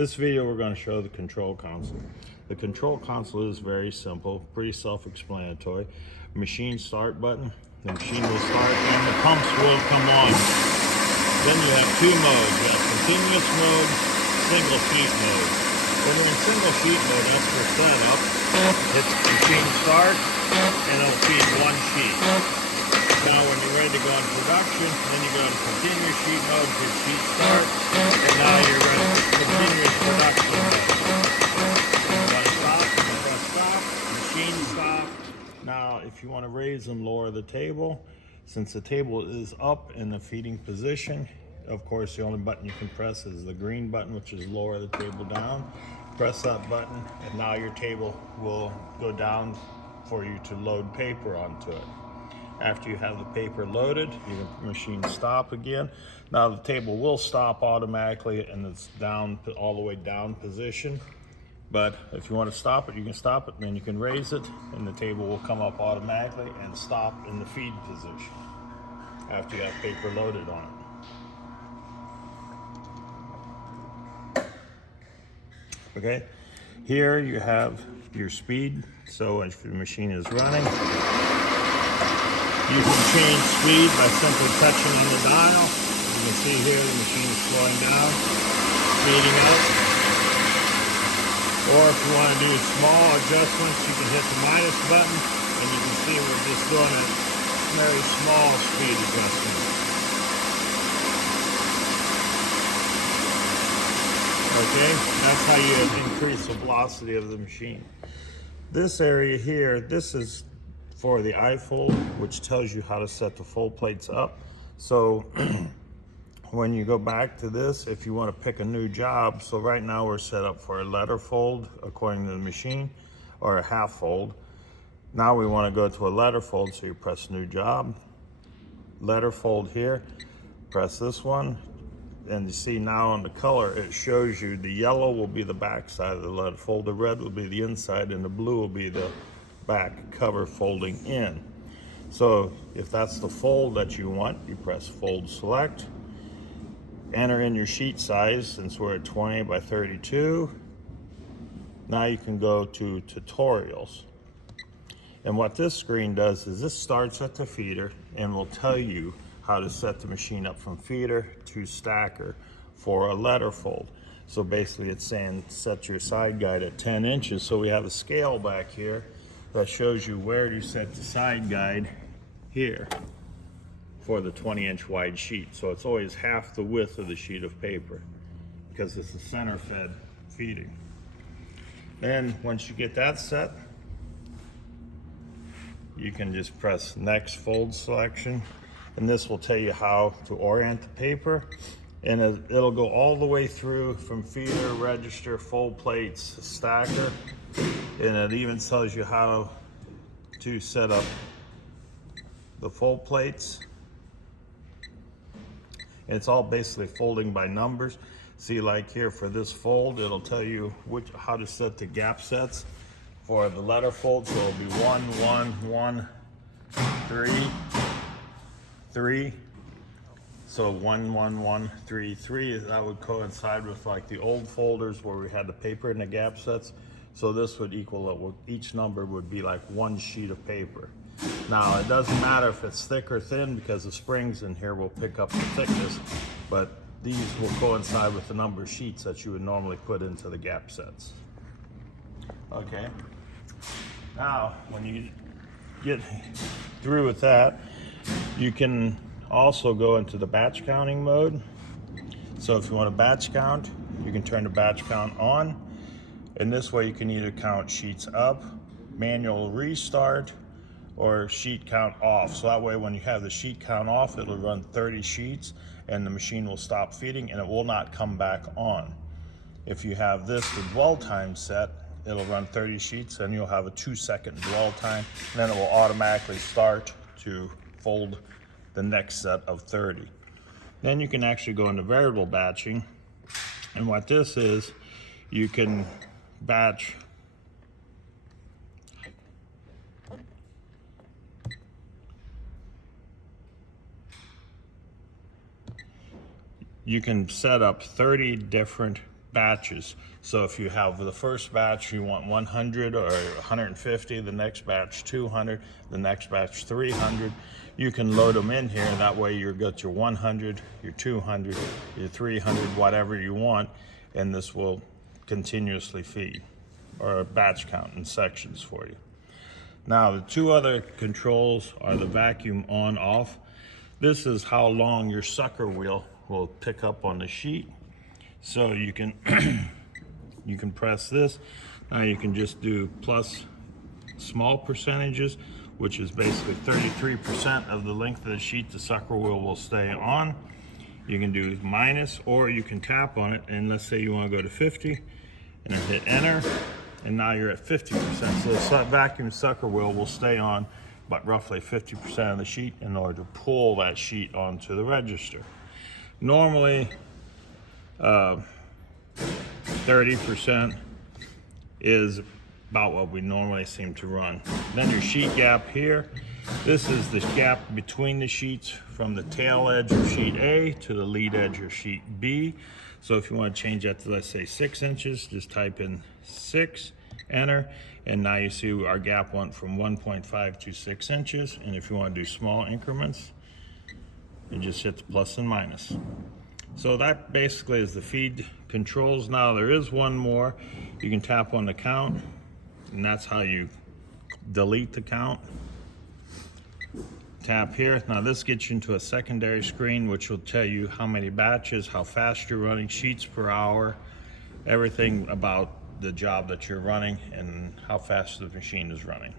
This video we're going to show the control console. The control console is very simple, pretty self-explanatory. Machine start button, the machine will start and the pumps will come on. Then you have two modes. You have continuous mode, single sheet mode. When you're in single sheet mode, that's for setup. It's machine start and it'll feed one sheet. Now when you're ready to go into production, then you go to continuous sheet mode for sheet start, and now you're running continuous production mode. You want to stop, you press stop, machine stop. Now if you want to raise and lower the table, since the table is up in the feeding position, of course the only button you can press is the green button, which is lower the table down. Press that button and now your table will go down for you to load paper onto it. After you have the paper loaded, you can machine stop again. Now the table will stop automatically and it's down, all the way down position. But if you want to stop it, you can stop it, and then you can raise it and the table will come up automatically and stop in the feed position after you have paper loaded on it. Okay, here you have your speed. So if the machine is running, you can change speed by simply touching on the dial. You can see here the machine is slowing down, speeding up. Or if you want to do small adjustments, you can hit the minus button and you can see we're just doing a very small speed adjustment. Okay, that's how you increase the velocity of the machine. This area here, this is for the iFold, which tells you how to set the fold plates up. So when you go back to this, if you want to pick a new job, so right now we're set up for a letter fold according to the machine, or a half fold. Now we want to go to a letter fold, so you press new job, letter fold here, press this one, and you see now on the color it shows you the yellow will be the back side of the letter fold, the red will be the inside, and the blue will be the back cover folding in. So if that's the fold that you want, you press fold select, enter in your sheet size. Since we're at 20 by 32, now you can go to tutorials. And what this screen does is this starts at the feeder and will tell you how to set the machine up from feeder to stacker for a letter fold. So basically it's saying set your side guide at 10 inches. So we have a scale back here that shows you where to set the side guide here for the 20-inch wide sheet. So it's always half the width of the sheet of paper because it's a center fed feeding. Then once you get that set, you can just press next fold selection, and this will tell you how to orient the paper, and it'll go all the way through from feeder, register, fold plates, stacker, and it even tells you how to set up the fold plates. And it's all basically folding by numbers. See, like here for this fold, it'll tell you how to set the gap sets for the letter fold. So it'll be 1, 1, 1, 3, 3. So 1, 1, 1, 3, 3. That would coincide with like the old folders where we had the paper in the gap sets. So this would equal, each number would be like one sheet of paper. Now it doesn't matter if it's thick or thin because the springs in here will pick up the thickness, but these will coincide with the number of sheets that you would normally put into the gap sets. Okay. Now when you get through with that, you can also go into the batch counting mode. So if you want to batch count, you can turn the batch count on. And this way you can either count sheets up, manual restart, or sheet count off. So that way when you have the sheet count off, it'll run 30 sheets and the machine will stop feeding and it will not come back on. If you have this with dwell time set, it'll run 30 sheets and you'll have a 2-second dwell time, and then it will automatically start to fold the next set of 30. Then you can actually go into variable batching, and what this is, you can batch you can set up 30 different batches. So if you have the first batch, you want 100 or 150, the next batch 200, the next batch 300, you can load them in here. That way you've got your 100, your 200, your 300, whatever you want, and this will continuously feed, or batch count in sections for you. Now the two other controls are the vacuum on off. This is how long your sucker wheel will pick up on the sheet. So you can you can press this. Now you can just do plus small percentages, which is basically 33% of the length of the sheet the sucker wheel will stay on. You can do minus, or you can tap on it, and let's say you want to go to 50 and then hit enter, and now you're at 50%. So the vacuum sucker wheel will stay on but roughly 50% of the sheet in order to pull that sheet onto the register. Normally 30% is about what we normally seem to run. Then your sheet gap here. This is the gap between the sheets from the tail edge of sheet A to the lead edge of sheet B. So if you want to change that to, let's say, 6 inches, just type in 6, enter, and now you see our gap went from 1.5 to 6 inches. And if you want to do small increments, you just hit the plus and minus. So that basically is the feed controls. Now there is one more. You can tap on the count, and that's how you delete the count. Tap here. Now this gets you into a secondary screen, which will tell you how many batches, how fast you're running, sheets per hour, everything about the job that you're running and how fast the machine is running.